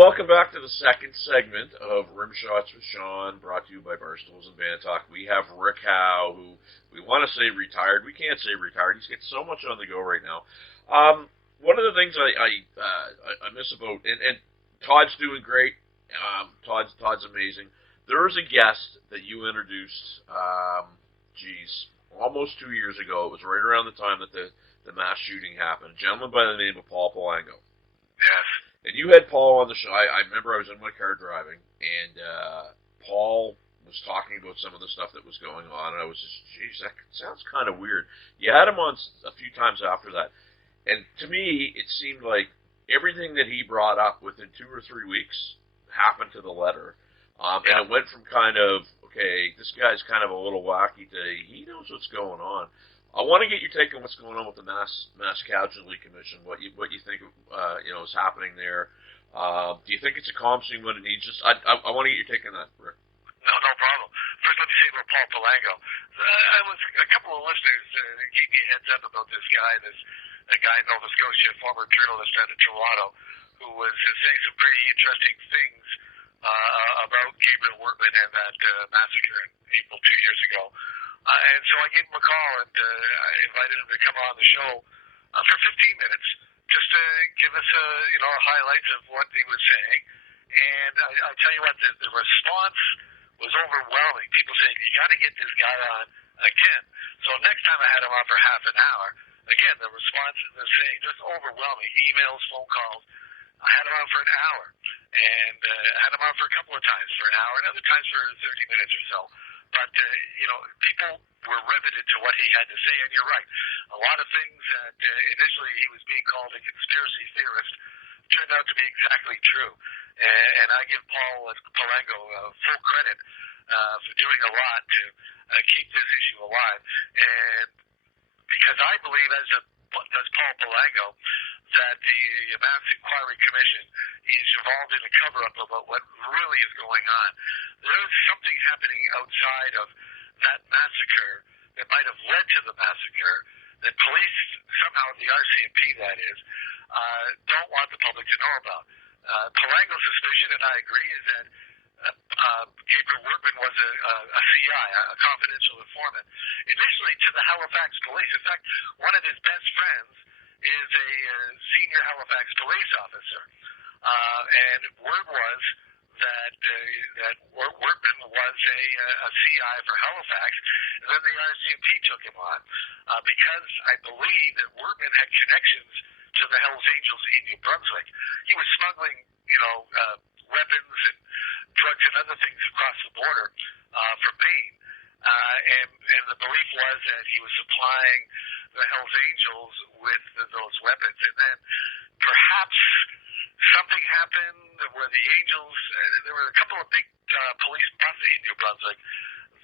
welcome back to the second segment of Rimshots with Sean, brought to you by Barstools and Bandtalk. We have Rick Howe, who we want to say retired. We can't say retired. He's got so much on the go right now. One of the things I miss about, and Todd's doing great. Todd's amazing. There was a guest that you introduced, almost 2 years ago. It was right around the time that the mass shooting happened. A gentleman by the name of Paul Palango. Yes. And you had Paul on the show. I remember I was in my car driving, and Paul was talking about some of the stuff that was going on, and I was just, geez, that sounds kind of weird. You had him on a few times after that, and to me, it seemed like everything that he brought up within 2 or 3 weeks happened to the letter. And it went from kind of, okay, this guy's kind of a little wacky to, he knows what's going on. I want to get your take on what's going on with the Mass Casualty Commission. What you think is happening there. Do you think it's accomplishing what it needs? Just I want to get your take on that, Rick. No problem. First, let me say about Paul Palango. A couple of listeners gave me a heads up about this guy, a guy in Nova Scotia, former journalist out of Toronto, who was saying some pretty interesting things about Gabriel Wortman and that massacre in April 2 years ago. And so I gave him a call and I invited him to come on the show for 15 minutes just to give us highlights of what he was saying. And I tell you what, the response was overwhelming. People saying, you got to get this guy on again. So next time I had him on for half an hour, again, the response is the same, just overwhelming. Emails, phone calls. I had him on for an hour, and I had him on for a couple of times for an hour, and other times for 30 minutes or so. But, people were riveted to what he had to say, and you're right. A lot of things that initially he was being called a conspiracy theorist turned out to be exactly true. And I give Paul Palango full credit for doing a lot to keep this issue alive. And because I believe, as does Paul Palango, that the Mass Inquiry Commission is involved in a cover-up about what really is going on. There is something happening outside of that massacre that might have led to the massacre that police, somehow the RCMP that is, don't want the public to know about. Palango's suspicion, and I agree, is that Gabriel Wortman was a CI, a confidential informant, initially to the Halifax police. In fact, one of his best friends is a senior Halifax police officer. And word was that Wortman was a CI for Halifax, and then the RCMP took him on because I believe that Wortman had connections to the Hells Angels in New Brunswick. He was smuggling, weapons and drugs and other things across the border from Maine. And the belief was that he was supplying the Hells Angels with those weapons. And then perhaps something happened where the Angels, there were a couple of big police buses in New Brunswick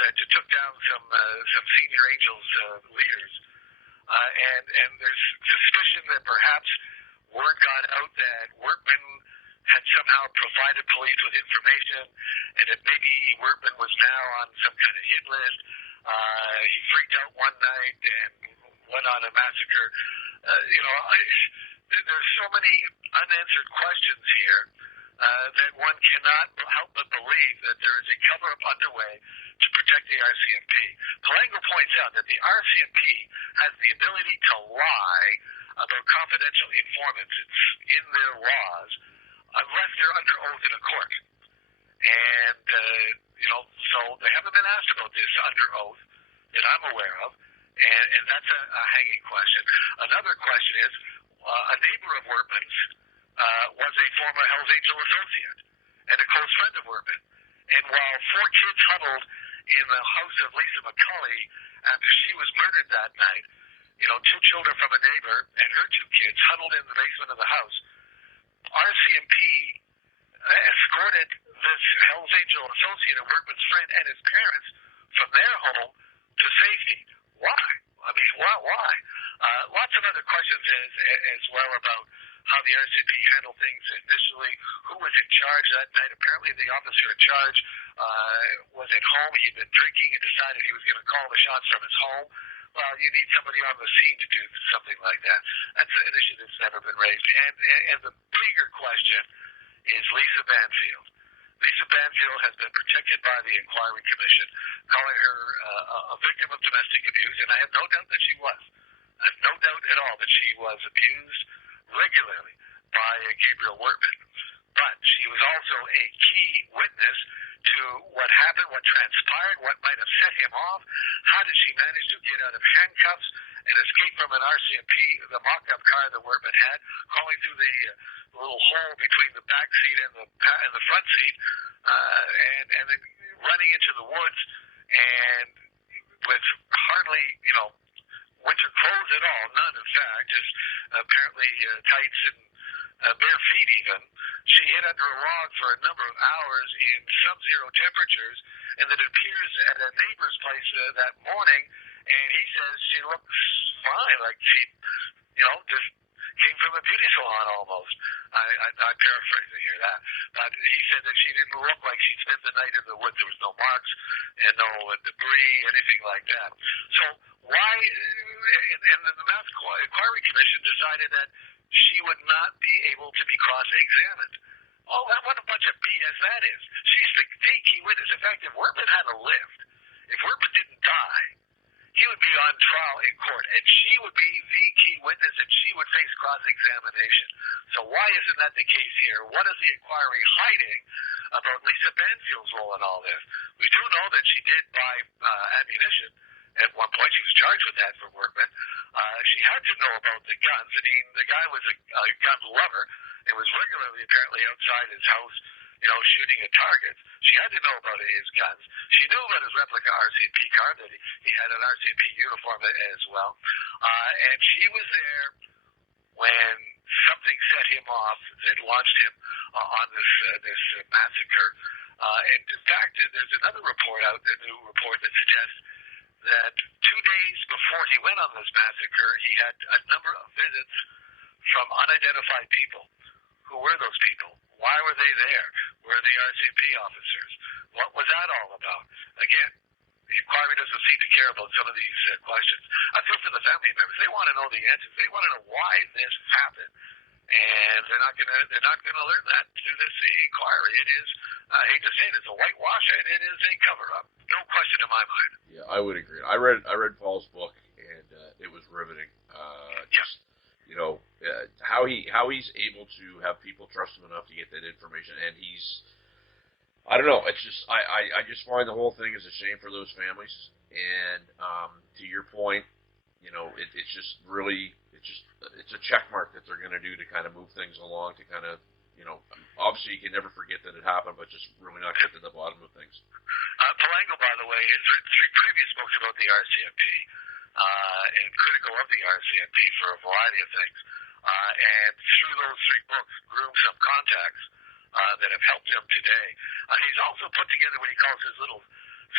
that took down some senior Angels leaders. And there's suspicion that perhaps word got out that Wortman had somehow provided police with information, and that maybe Wortman was now on some kind of hit list. He freaked out one night and went on a massacre. There's so many unanswered questions here that one cannot help but believe that there is a cover-up underway to protect the RCMP. Palango points out that the RCMP has the ability to lie about confidential informants. It's in their laws, unless they're under oath in a court. And, so they haven't been asked about this under oath that I'm aware of, and that's a hanging question. Another question is, a neighbor of Wortman's was a former Hells Angel associate and a close friend of Wortman. And while 4 kids huddled in the house of Lisa McCulley after she was murdered that night, 2 children from a neighbor and her 2 kids huddled in the basement of the house, RCMP escorted this Hells Angel associate and Wortman's friend and his parents from their home to safety. Why? I mean, why? Lots of other questions as well about how the RCMP handled things initially, who was in charge that night. Apparently the officer in charge was at home. He'd been drinking and decided he was going to call the shots from his home. Well, you need somebody on the scene to do something like that. That's an issue that's never been raised. And the bigger question is Lisa Banfield. Lisa Banfield has been protected by the Inquiry Commission, calling her a victim of domestic abuse, and I have no doubt that she was. I have no doubt at all that she was abused regularly by Gabriel Wortman. But she was also a key witness to what happened, what transpired, what might have set him off. How did she manage to get out of handcuffs and escape from an RCMP, the mock-up car that Wortman had, crawling through the little hole between the back seat and the front seat, and then running into the woods, and with hardly, winter clothes at all, none in fact, just apparently tights and bare feet even. She hid under a log for a number of hours in sub-zero temperatures, and it appears at a neighbor's place that morning, and he says she looks fine, like she, just came from a beauty salon almost. I paraphrasing here that. But he said that she didn't look like she'd spent the night in the woods. There was no marks and no debris, anything like that. So why, and the Mass Inquiry Commission decided that she would not be able to be cross-examined. Oh, what a bunch of BS that is. She's the key witness. In fact, if Wortman had lived, if Wortman didn't die, he would be on trial in court, and she would be the key witness, and she would face cross-examination. So why isn't that the case here? What is the inquiry hiding about Lisa Banfield's role in all this? We do know that she did buy ammunition. At one point, she was charged with that for Wortman. She had to know about the guns. I mean, the guy was a gun lover and was regularly, apparently, outside his house, shooting at targets. She had to know about his guns. She knew about his replica RCMP car, that he had an RCMP uniform as well. And she was there when something set him off that launched him on this massacre. And in fact, there's another report out, a new report that suggests that 2 days before he went on this massacre, he had a number of visits from unidentified people. Who were those people? Why were they there? Were they RCMP officers? What was that all about? Again, the inquiry doesn't seem to care about some of these questions. I feel for the family members. They want to know the answers. They want to know why this happened. And they're not gonna learn that through this inquiry. It is, I hate to say it, it's a whitewash and it is a cover-up. No question in my mind. Yeah, I would agree. I read Paul's book, and it was riveting. How he's able to have people trust him enough to get that information, and I don't know. It's just I just find the whole thing is a shame for those families. And to your point, it's just really it's a check mark that they're going to do to kind of move things along, to kind of obviously you can never forget that it happened, but just really not get to the bottom of things. Palango, by the way, has written 3 previous books about the RCMP and critical of the RCMP for a variety of things. And through those 3 books, groomed some contacts that have helped him today. He's also put together what he calls his little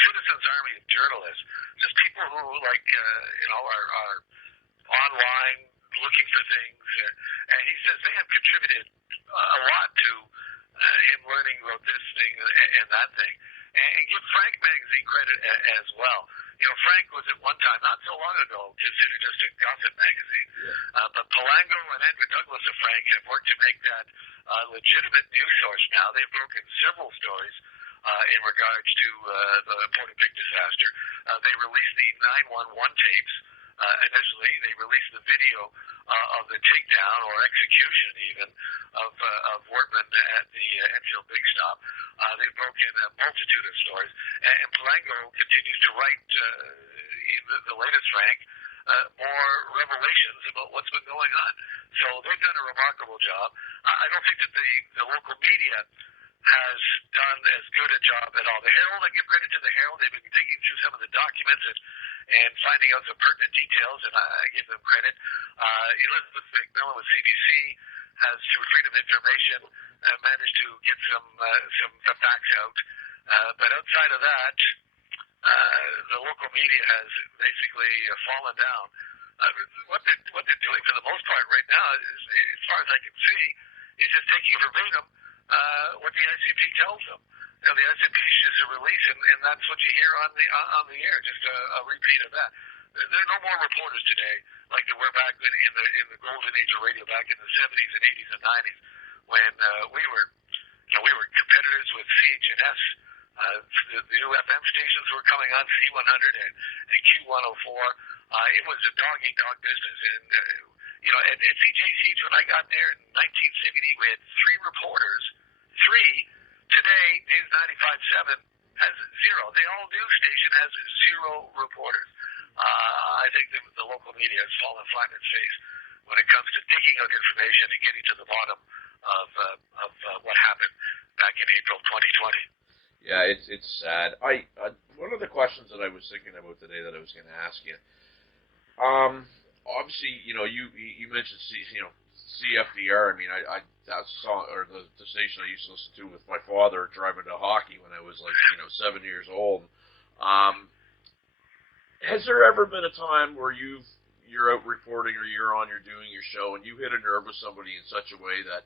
citizens' army of journalists, just people who are online looking for things, and he says they have contributed a lot to him learning about this thing and that thing. And give Frank Magazine credit as well. Frank was at one time, not so long ago, considered just a gossip magazine. Yeah. But Palango and Andrew Douglas of Frank have worked to make that a legitimate news source now. They've broken several stories in regards to the Portapic disaster. They released the 911 tapes. Initially, they released the video of the takedown or execution even of Wortman at the Enfield Big Stop. They've broken a multitude of stories, and Palango continues to write in the latest rank more revelations about what's been going on. So they've done a remarkable job. I don't think that the local media has done as good a job at all. The Herald, I give credit to the Herald. They've been digging through some of the documents and finding out some pertinent details, and I give them credit. Elizabeth McMillan with CBC has, through Freedom of Information, managed to get some facts out. But outside of that, the local media has basically fallen down. What they're doing for the most part right now, is, as far as I can see, is just taking verbatim what the ICP tells them. The ICP issues a release, and that's what you hear on the air, just a repeat of that. There are no more reporters today like there were back in the golden age of radio back in the 70s and 80s and 90s when we were we were competitors with CHNS. The new FM stations were coming on, C100 and Q104. It was a dog-eat-dog business. And, at CJC's, when I got there in 1970, we had 3 reporters. 3. Today, News 95.7 has 0. The all-news station has 0 reporters. I think the local media has fallen flat in its face when it comes to digging out information and getting to the bottom of what happened back in April 2020. Yeah, it's sad. One of the questions that I was thinking about today that I was going to ask you, obviously, you mentioned CFDR. I mean, I saw, or the station I used to listen to with my father driving to hockey when I was 7 years old. Has there ever been a time where you're out reporting or you're doing your show and you hit a nerve with somebody in such a way that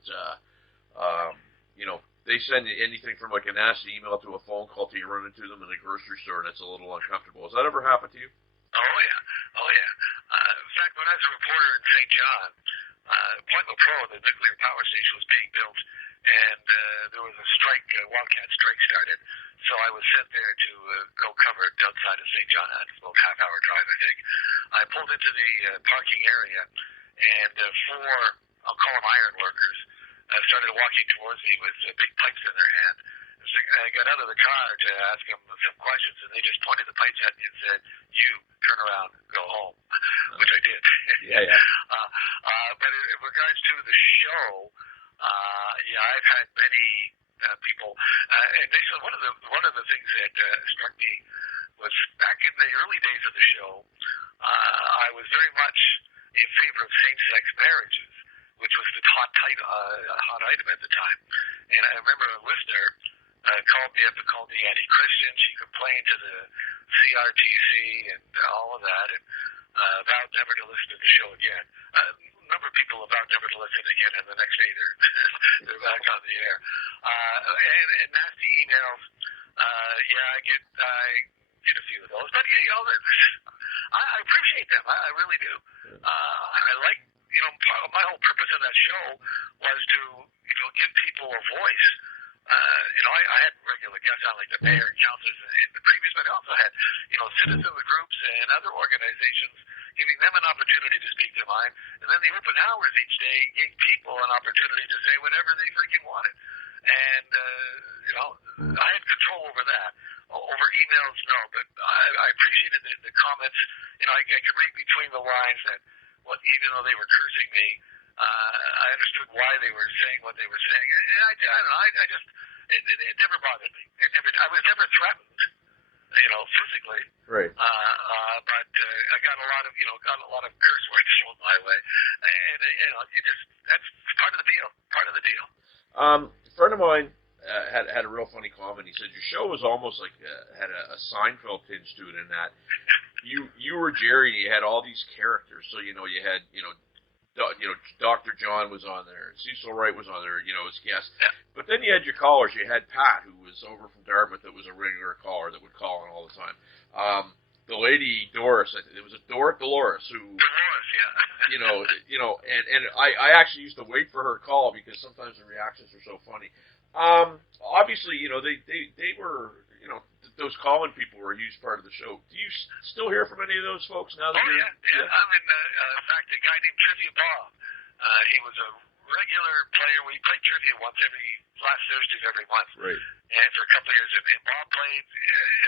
they send you anything from a nasty email to a phone call to you run into them in a grocery store and it's a little uncomfortable? Has that ever happened to you? Oh yeah. In fact, when I was a reporter in St. John, Point Pro, the nuclear power station, was being built, and there was a strike, Wildcat strike started. So I was sent there to go cover it outside of St. John. It's about a half-hour drive, I think. I pulled into the parking area, and 4, I'll call them iron workers, started walking towards me with big pipes in their hand. So I got out of the car to ask them some questions, and they just pointed the pipes at me and said, "You turn around, go home," which I did. Yeah. But in regards to the show, I've had many people, and basically one of the things that struck me was back in the early days of the show, I was very much in favor of same-sex marriages, which was the hot item at the time. And I remember a listener called me up and called me anti-Christian. She complained to the CRTC and all of that, and vowed never to listen to the show again. A number of people have vowed never to listen again, and the next day they're back on the air. And nasty emails. I get a few of those, but I appreciate them. I really do. I like. My whole purpose of that show was to give people a voice. I had regular guests on, like the mayor and councilors in the previous, but I also had, citizen groups and other organizations, giving them an opportunity to speak their mind. And then the open hours each day gave people an opportunity to say whatever they freaking wanted. And, I had control over that. Over emails, no, but I appreciated the comments. I could read between the lines that, even though they were cursing me, I understood why they were saying what they were saying. I don't know. It never bothered me. I was never threatened, physically. Right. But I got a lot of curse words thrown my way, and that's part of the deal. A friend of mine had a real funny comment. He said your show was almost like had a Seinfeld tinge to it in that you were Jerry and you had all these characters. So you had Dr. John was on there, Cecil Wright was on there, as guests. But then you had your callers. You had Pat, who was over from Dartmouth, that was a regular caller that would call in all the time. The lady Doris, it was a Dolores who, and I actually used to wait for her call because sometimes the reactions are so funny. Obviously, they were, those calling people were a huge part of the show. Do you still hear from any of those folks now? Yeah. I mean, in fact, a guy named Trivia Bob, he was a regular player. We played trivia last Thursdays every month. Right. And for a couple of years, and Bob played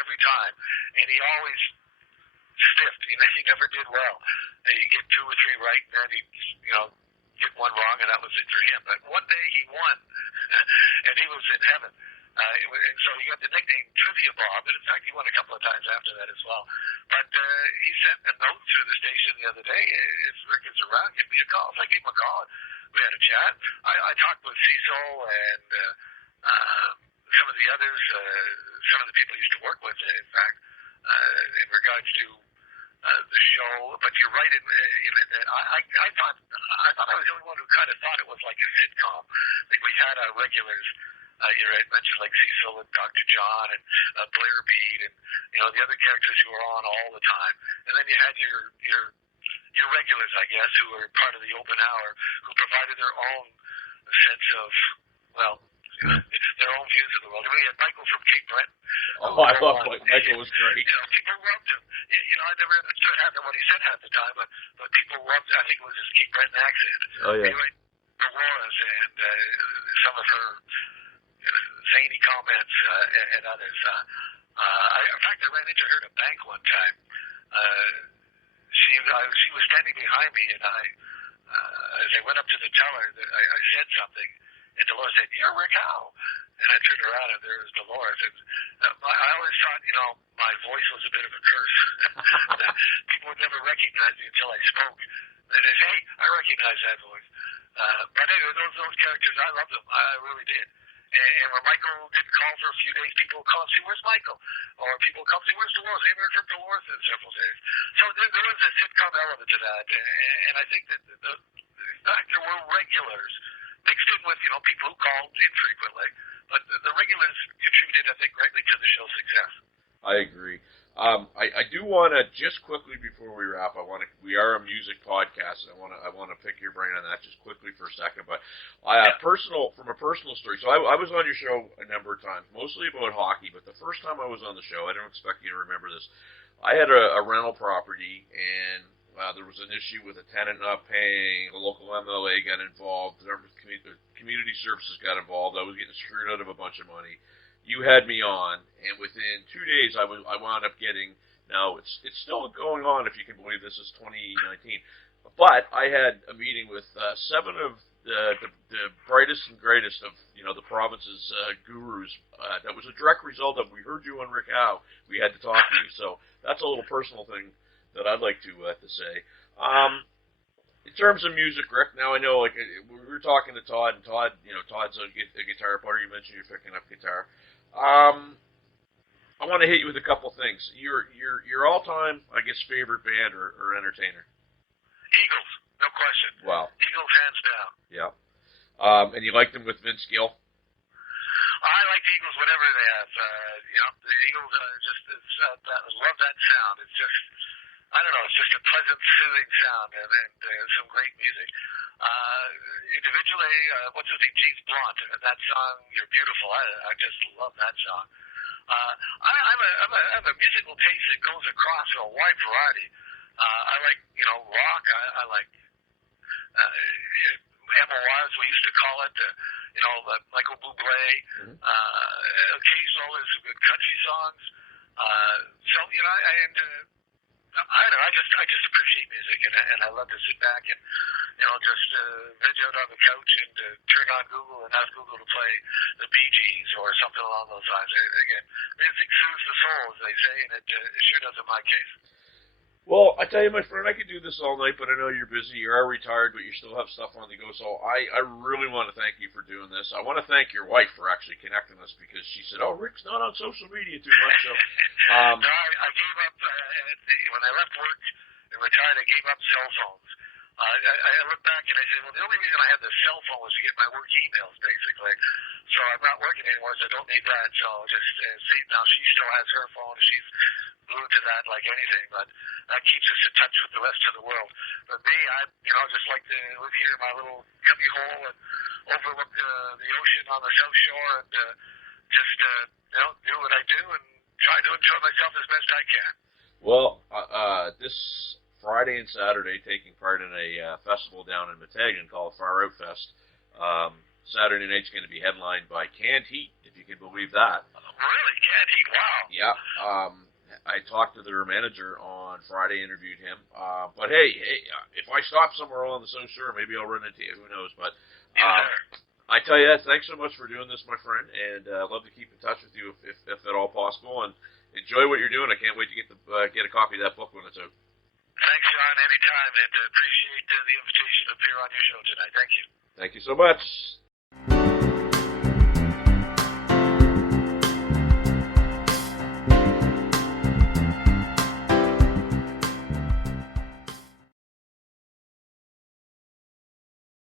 every time, and he always stiffed. He never did well. And you get 2 or 3 right, and then he, get one wrong, and that was it for him. But one day he won, and he was in heaven. And so he got the nickname Trivia Bob, and in fact he won a couple of times after that as well. But he sent a note through the station the other day, if Rick is around, give me a call. So I gave him a call, we had a chat. I talked with Cecil and some of the others, some of the people I used to work with, in fact, in regards to the show. But you're right in that I thought I was the only one who kind of thought it was like a sitcom. Like we had our regulars. You mentioned like Cecil and Dr. John and Blair Bead and the other characters who were on all the time, and then you had your regulars, I guess, who were part of the open hour, who provided their own sense of their own views of the world. We had Michael from Cape Breton. Oh, I love Michael. Was great. You know, people loved him. You know, I never understood half of what he said half the time, but people loved. I think it was his Cape Breton accent. Oh yeah. Anyway, Dolores and some of her zany comments and others. In fact, I ran into her at a bank one time. She was standing behind me, and as I went up to the teller, I said something, and Dolores said, "You're Rick Howe." And I turned around, and there was Dolores. And I always thought, you know, my voice was a bit of a curse. People would never recognize me until I spoke. And they say, "Hey, I recognize that voice." But anyway, those characters, I loved them. I really did. And when Michael didn't call for a few days, people would call and say, "Where's Michael?" Or people would come and say, "Where's Dolores?" They haven't heard from Dolores in several days. So there was a sitcom element to that. And I think that the fact there were regulars mixed in with, you know, people who called infrequently. But the regulars contributed, I think, greatly to the show's success. I agree. I do want to just quickly before we wrap. We are a music podcast. I want to pick your brain on that just quickly for a second. But from a personal story. So I was on your show a number of times, mostly about hockey. But the first time I was on the show, I don't expect you to remember this. I had a rental property, and there was an issue with a tenant not paying. The local MLA got involved. The community services got involved. I was getting screwed out of a bunch of money. You had me on, and within 2 days, I wound up getting. Now it's still going on, if you can believe this is 2019. But I had a meeting with 7 of the brightest and greatest of the province's gurus. That was a direct result of we heard you on Rick Howe. We had to talk to you. So that's a little personal thing that I'd like to say. In terms of music, Rick, now I know we were talking to Todd, and Todd's a guitar player. You mentioned you're picking up guitar. I want to hit you with a couple things. Your all-time, I guess, favorite band or entertainer? Eagles, no question. Wow. Eagles, hands down. Yeah. And you liked them with Vince Gill? I like the Eagles, whatever they have. The Eagles I love that sound. It's just, I don't know, it's just a pleasant, soothing sound, and some great music. Individually, what's his name, James Blunt, that song, You're Beautiful, I just love that song. I have a musical taste that goes across a wide variety. I like, rock, I like MOR, as we used to call it, Michael Bublé. Mm-hmm. Occasional is some good country songs. I don't know. I just appreciate music, and I love to sit back and just veg out on the couch and turn on Google and ask Google to play the Bee Gees or something along those lines. Again, music soothes the soul, as they say, and it sure does in my case. Well, I tell you, my friend, I could do this all night, but I know you're busy. You are retired, but you still have stuff on the go. So I really want to thank you for doing this. I want to thank your wife for actually connecting us, because she said, "Oh, Rick's not on social media too much." So, no, I gave up when I left work and retired. I gave up cell phones. I look back and I said, well, the only reason I had the cell phone was to get my work emails, basically. So I'm not working anymore, so I don't need that. So just see, now she still has her phone. She's glued to that like anything, but that keeps us in touch with the rest of the world. But me, I just like to live here in my little cubby hole and overlook the ocean on the South Shore and just do what I do and try to enjoy myself as best I can. Well, this Friday and Saturday, taking part in a festival down in Meteghan called Far Out Fest. Saturday night's going to be headlined by Canned Heat, if you can believe that. Really? Canned Heat? Wow. Yeah. I talked to their manager on Friday, interviewed him. But hey, if I stop somewhere along the South Shore, maybe I'll run into you. Who knows? But I tell you, thanks so much for doing this, my friend, and I'd love to keep in touch with you if at all possible. And enjoy what you're doing. I can't wait to get a copy of that book when it's out. Thanks, John, anytime, and appreciate the invitation to appear on your show tonight. Thank you. Thank you so much.